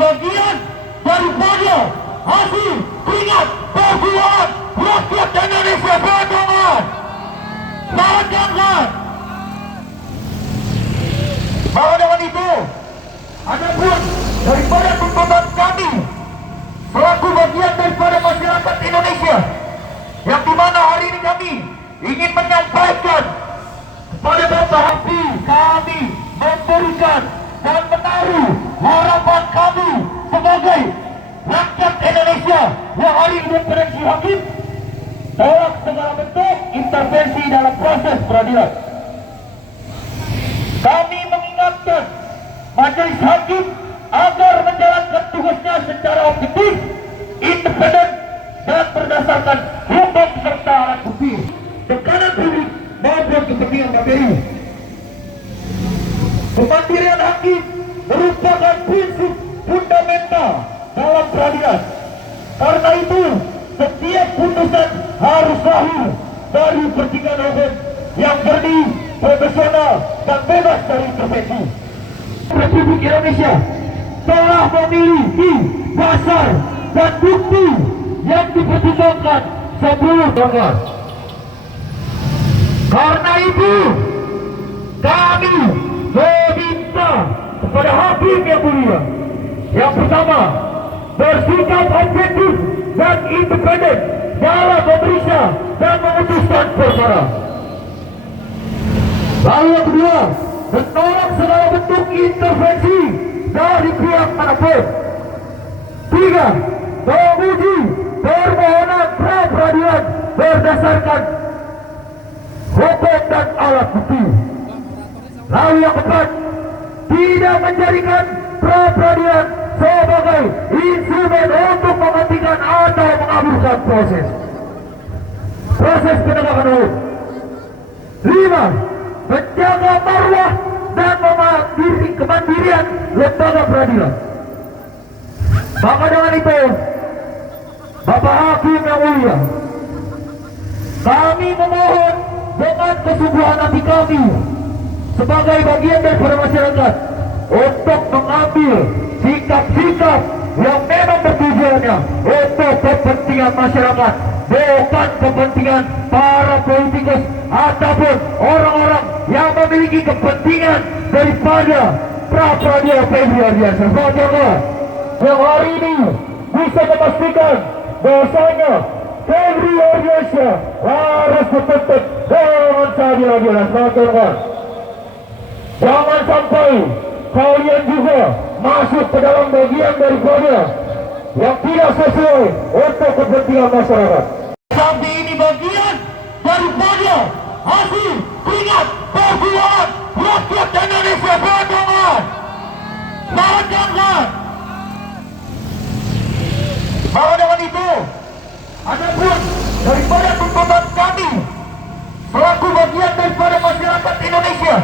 bagian daripada hasil keringat perjuangan rakyat Indonesia. Perjuangan maka dengan itu adapun daripada tuntutan kami selaku bagian daripada masyarakat Indonesia, yang dimana hari ini kami ingin menyampaikan kepada Bapak Habib, kami memberikan dan menaruh harapan kami sebagai rakyat Indonesia yang hari ini berperansi hakim tolak segala bentuk intervensi dalam proses peradilan. Kami mengingatkan majelis hakim agar menjalankan tugasnya secara objektif, independen, dan berdasarkan hukum serta alat bukti, tekanan publik maupun kepentingan materi. Kemandirian hakim merupakan prinsip fundamental dalam peradilan. Karena itu, setiap putusan harus lahir dari pertimbangan hukum yang jernih, profesional, dan bebas dari intervensi. Republik Indonesia telah memiliki dasar dan bukti yang dipertimbangkan sebelum melanggar. Karena itu, kami meminta kepada hakim yang mulia, yang pertama, bersikap objektif dan independen dalam memeriksa dan memutuskan perkara. Lalu yang kedua, menolak segala bentuk intervensi dari pihak manapun. Tiga, menguji permohonan pra peradilan berdasarkan hukum dan alat bukti. Lalu yang keempat, tidak menjadikan pra peradilan sebagai instrumen untuk menghentikan atau mengaburkan proses penegakan hukum. Lima, menjaga marwah dan kemandirian lembaga peradilan. Maka dengan itu, Bapak Hakim yang mulia, kami memohon dengan kesungguhan hati kami sebagai bagian daripada masyarakat untuk mengambil sikap-sikap yang memang bertujuannya untuk kepentingan masyarakat, bukan kepentingan para politikus ataupun orang-orang yang memiliki kepentingan daripada pra-peradilan Febri Ardiansyah. Selanjutnya, yang hari ini bisa memastikan bahwasanya Febri Ardiansyah harus dituntut dengan seadil-adilnya. Selanjutnya, jangan sampai kalian juga masuk ke dalam bagian daripada yang tidak sesuai untuk kepentingan masyarakat. Sampai ini bagian daripada hasil keringat perjuangan rakyat Indonesia. Perjuangan maka dengan itu, adapun daripada tuntutan kami selaku bagian daripada masyarakat Indonesia,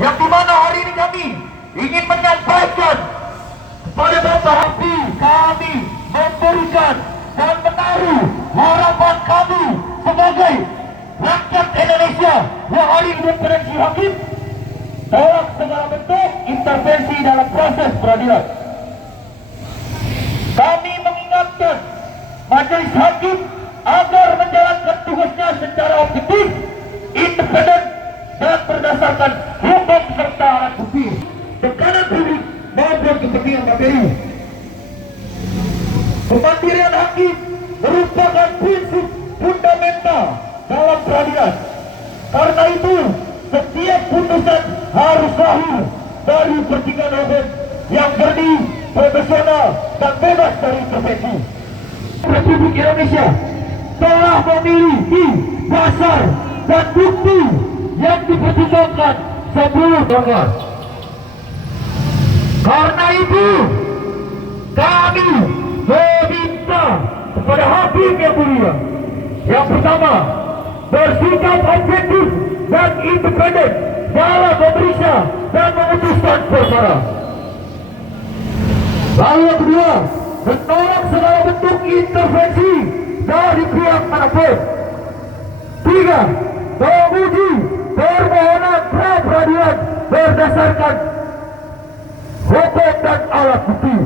yang dimana hari ini kami ingin menyampaikan kepada Bapak Habib, kami memberikan dan menaruh harapan kami sebagai rakyat Indonesia yang hari ini berperansi hakim tolak segala bentuk intervensi dalam proses peradilan. Kami mengingatkan majelis hakim agar menjalankan tugasnya secara objektif, independen, dan berdasarkan hukum serta alat bukti, tekanan publik maupun kepentingan materi. Kemandirian hakim merupakan prinsip fundamental dalam peradilan. Karena itu, setiap putusan harus lahir dari pertimbangan hukum yang jernih, profesional, dan bebas dari intervensi. Republik Indonesia telah memiliki dasar dan bukti yang dipertimbangkan sebelum melanggar. Karena itu, kami meminta kepada hakim yang mulia, yang pertama, bersikap objektif dan independen dalam memeriksa dan memutuskan perkara. Lalu yang kedua, menolak segala bentuk intervensi dari pihak manapun. Tiga, menguji permohonan pra peradilan berdasarkan hukum dan alat bukti.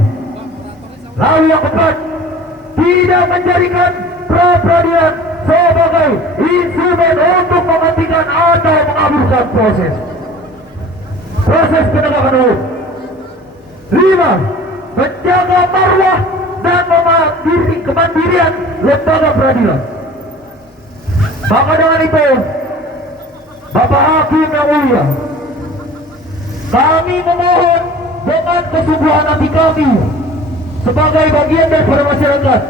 Lalu yang keempat, tidak menjadikan pra-peradilan sebagai instrumen untuk menghentikan atau mengaburkan proses penegakan hukum. 5. Menjaga marwah dan kemandirian lembaga peradilan. Maka dengan itu, Bapak Hakim yang mulia, kami memohon dengan kesungguhan hati kami sebagai bagian daripada masyarakat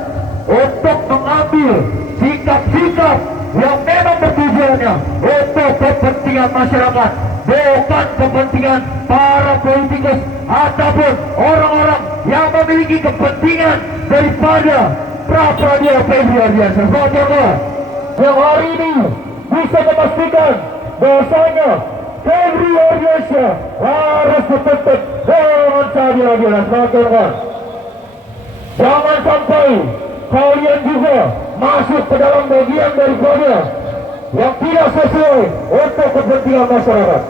untuk mengambil sikap-sikap yang memang bertujuannya untuk kepentingan masyarakat, bukan kepentingan para politikus ataupun orang-orang yang memiliki kepentingan daripada pra-peradilan Febri Ardiansyah. Selanjutnya, yang hari ini bisa memastikan bahwasanya Febri Ardiansyah harus dituntut dengan seadil-adilnya. Selanjutnya, jangan sampai kalian juga masuk ke dalam bagian daripada yang tidak sesuai untuk kepentingan masyarakat.